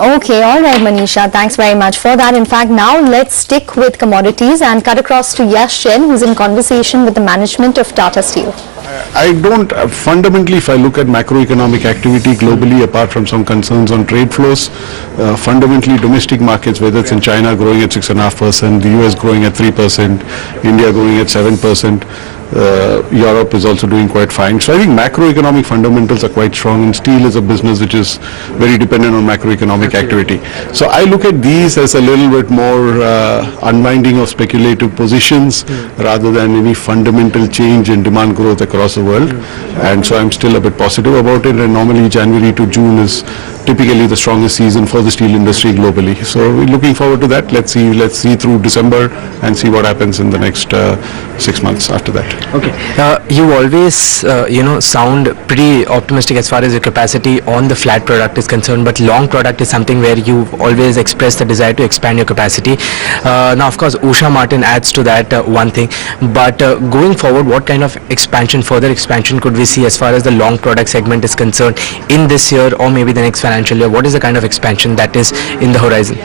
Okay, all right, Manisha. Thanks very much for that. In fact, now let's stick with commodities and cut across to Yash Jain, who's in conversation with the management of Tata Steel. I don't, fundamentally, if I look at macroeconomic activity globally, apart from some concerns on trade flows, fundamentally domestic markets, whether it's in China growing at 6.5%, the US growing at 3%, India growing at 7%, Europe is also doing quite fine. So I think macroeconomic fundamentals are quite strong, and steel is a business which is very dependent on macroeconomic activity. So I look at these as a little bit more unwinding of speculative positions rather than any fundamental change in demand growth across the world. And so I'm still a bit positive about it, and normally January to June is typically the strongest season for the steel industry globally. So we're looking forward to that. Let's see through December and see what happens in the next 6 months after that. Okay. You always, sound pretty optimistic as far as your capacity on the flat product is concerned, but long product is something where you've always expressed the desire to expand your capacity. Now, of course, Usha Martin adds to that one thing, but going forward, what kind of further expansion could we see as far as the long product segment is concerned in this year or maybe the next financial year? What is the kind of expansion that is in the horizon?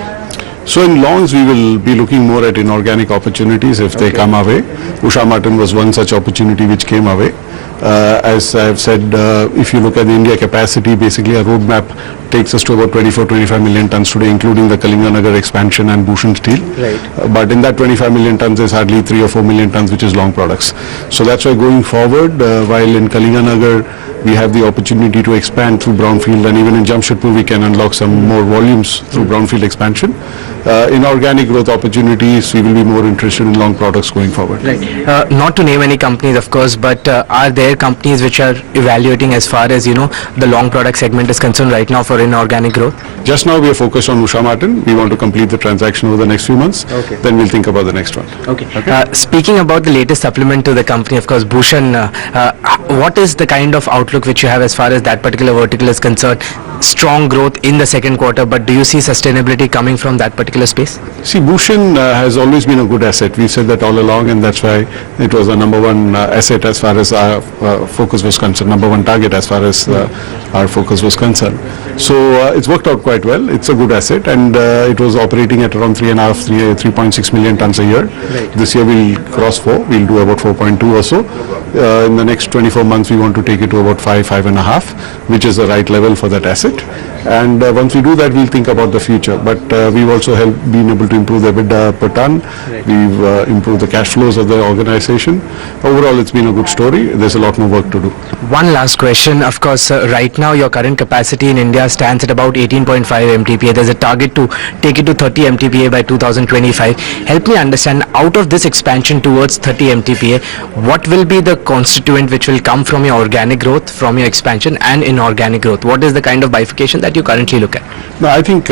So in longs, we will be looking more at inorganic opportunities if they come our way. Usha Martin was one such opportunity which came our way. As I've said, if you look at the India capacity, basically our roadmap takes us to about 24-25 million tons today, including the Kalinganagar expansion and Bhushan Steel. Right. But in that 25 million tons, there's hardly 3 or 4 million tons, which is long products. So that's why going forward, while in Kalinganagar, we have the opportunity to expand through brownfield, and even in Jamshedpur we can unlock some more volumes through brownfield expansion. In organic growth opportunities, we will be more interested in long products going forward. Right. Not to name any companies, of course, but are there companies which are evaluating as far as, the long product segment is concerned right now for inorganic growth? Just now we are focused on Usha Martin. We want to complete the transaction over the next few months. Okay. Then we'll think about the next one. Okay. Speaking about the latest supplement to the company, of course, Bhushan, what is the kind of outlook which you have as far as that particular vertical is concerned? Strong growth in the second quarter, but do you see sustainability coming from that particular space? See, Bhushan has always been a good asset. We said that all along, and that's why it was a number one asset as far as our focus was concerned, number one target as far as our focus was concerned. So it's worked out quite well. It's a good asset, and it was operating at around 3.6 million tons a year. Right. This year we'll cross 4. We'll do about 4.2 or so. In the next 24 months, we want to take it to about 5.5, which is the right level for that asset. And once we do that, we'll think about the future. But we've also been able to improve the EBITDA per ton. Right. We've improved the cash flows of the organization. Overall, it's been a good story. There's a lot more work to do. One last question. Of course, right now your current capacity in India stands at about 18.5 MTPA. There's a target to take it to 30 MTPA by 2025. Help me understand, out of this expansion towards 30 MTPA, what will be the constituent which will come from your organic growth, from your expansion, and inorganic growth? What is the kind of bifurcation that you currently look at? No, I think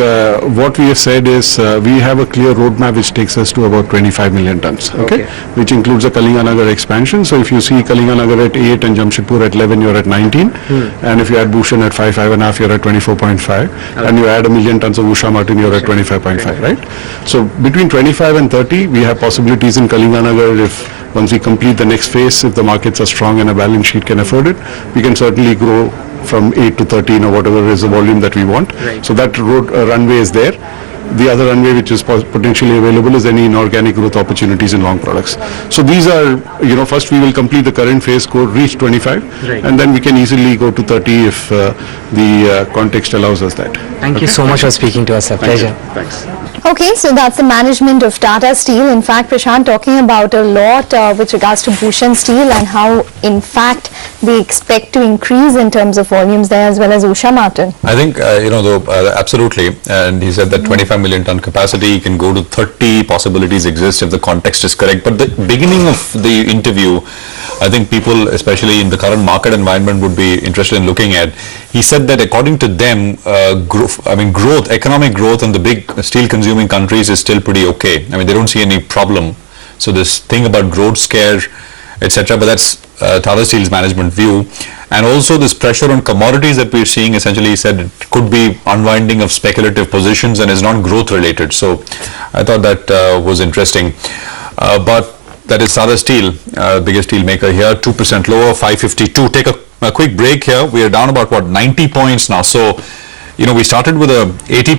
what we have said is we have a clear roadmap which takes us to about 25 million tons, okay? Which includes the Kalinganagar expansion. So if you see Kalinganagar at 8 and Jamshedpur at 11, you're at 19. And if you add Bhushan at 5.5, you're at 24.5. And you add 1 million tons of Usha Martin, you're at 25.5, right? So between 25 and 30, we have possibilities in Kalinganagar. If once we complete the next phase, if the markets are strong and a balance sheet can afford it, we can certainly grow from 8 to 13 or whatever is the volume that we want. Right. So that runway is there. The other runway which is potentially available is any inorganic growth opportunities in long products. So these are, first we will complete the current phase, reach 25, right, and then we can easily go to 30 if the context allows us that. Thank you so much for speaking to us, sir. Pleasure. Thanks. Okay, so that's the management of Tata Steel. In fact, Prashant talking about a lot with regards to Bhushan Steel and how, in fact, they expect to increase in terms of volumes there, as well as Usha Martin. I think, absolutely. And he said that 25 million ton capacity can go to 30, possibilities exist if the context is correct. But the beginning of the interview, I think people, especially in the current market environment, would be interested in looking at. He said that according to them, economic growth in the big steel consuming countries is still pretty okay. I mean, they don't see any problem. So this thing about growth scare, etc., but that's Tata Steel's management view. And also this pressure on commodities that we're seeing, essentially he said it could be unwinding of speculative positions and is not growth related. So I thought that was interesting. But that is Tata Steel, biggest steel maker here, 2% lower, 552. Take a quick break here. We are down about 90 points now. So, we started with a 80